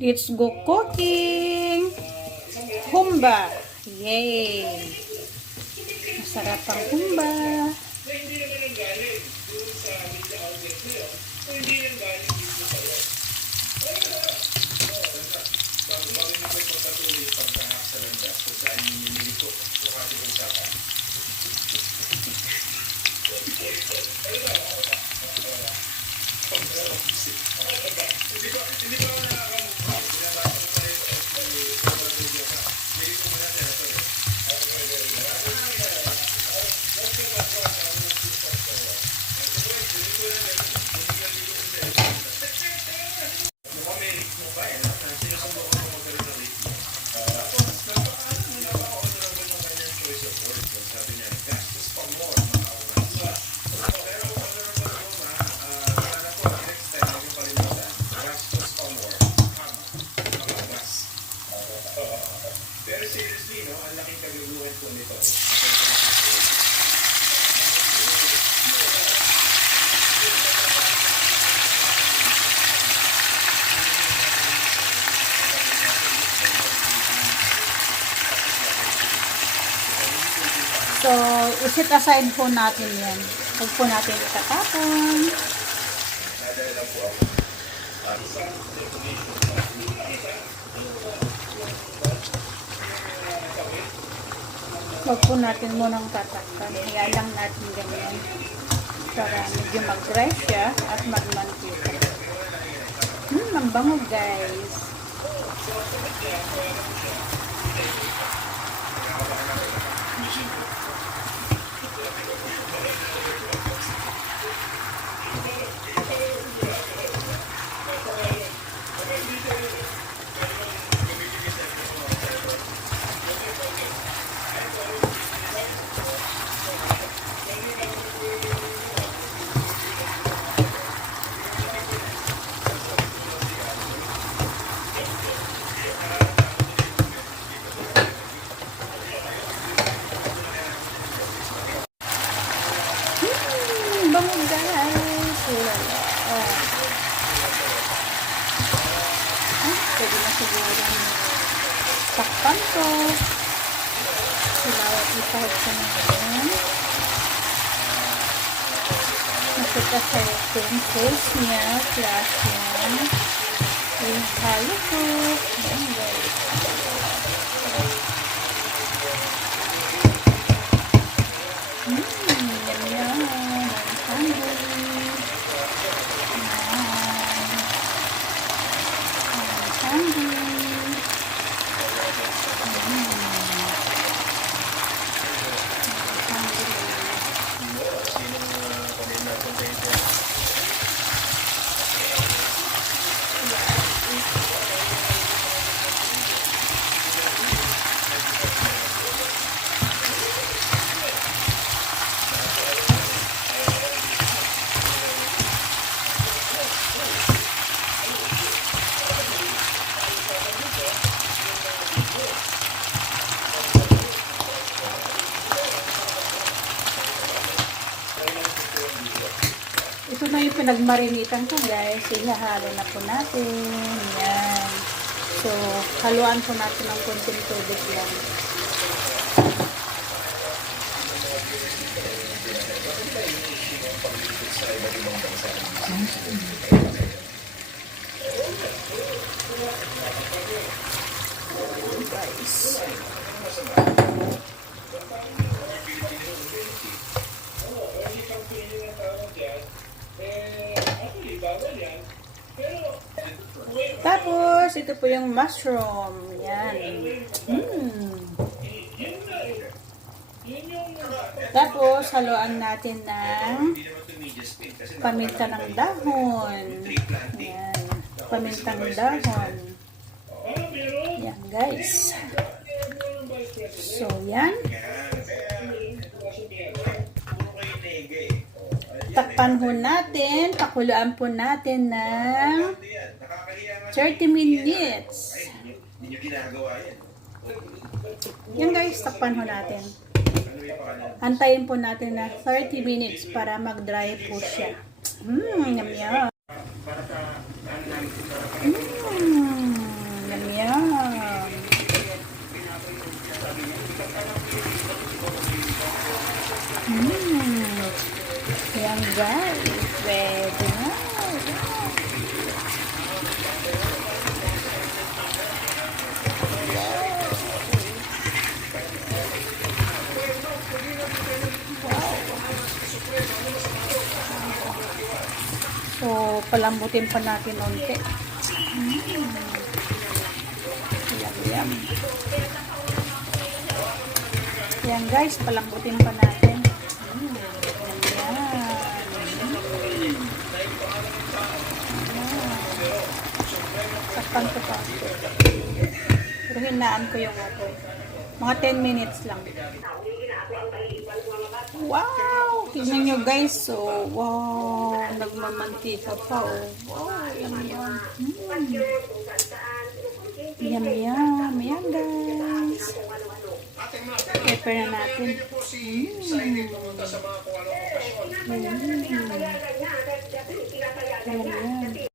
Let's go cooking! Humba! Yay! Masarap ang humba! Pero seriously, no, ang laking kaguluhan po nito. So, isit aside po natin yan. Huwag po natin itatapon. Nadala po ako. Huwag po natin munang tatakpan. Kaya lang natin ganyan. Para medyo mag-dry siya at magmantika. Ang bango guys. Bango guys. Pwede na siguro takpan ko. Silawat ipahag sa natin. Nakita sa yung face niya. Plus yan. Yung halo ko. Ayan guys. Ito na yung pinagmarinitan ko guys. Ihahalo na po natin. Yan. So, haluan po natin ng konting tubig lang. Guys. Tapos, ito po yung mushroom. Yan. Tapos, haluan natin ng paminta ng dahon. Yan. Pamintang dahon. Yan, guys. So, yan. Takpan po natin. Pakuluan po natin ng 30 minutes. Yan guys, takpan po natin. Antayin po natin na 30 minutes para mag-dry po siya. Yum yum. Yum, yum. Yan guys, pwede na. So, palambutin pa natin unti. Yum, yum. Yan guys, palambutin pa natin. Sakpan ko pa. Pero hinaan ko yung water. Mga 10 minutes lang. Wow! Tignan nyo guys. So, wow! Nagmamantika pa. Oh. Wow! Yum, yum. Yum, yum. Yan guys. Pepper na natin. Yum, yum.